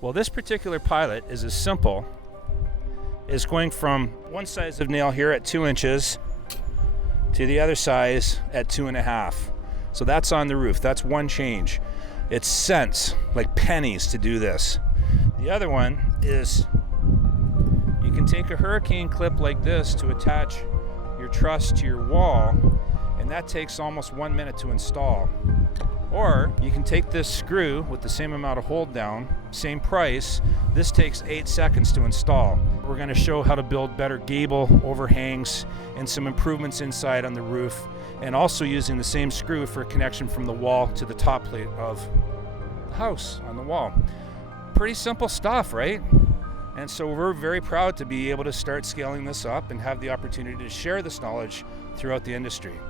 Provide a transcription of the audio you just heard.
Well, this particular pilot is as simple as going from one size of nail here at 2 inches to the other size at 2.5. So that's on the roof. That's one change. It's cents, like pennies, to do this. The other one is you can take a hurricane clip like this to attach your truss to your wall, and that takes almost 1 minute to install. Or you can take this screw with the same amount of hold down, same price. This takes 8 seconds to install. We're going to show how to build better gable overhangs and some improvements inside on the roof, and also using the same screw for connection from the wall to the top plate of the house on the wall. Pretty simple stuff, right? And so we're very proud to be able to start scaling this up and have the opportunity to share this knowledge throughout the industry.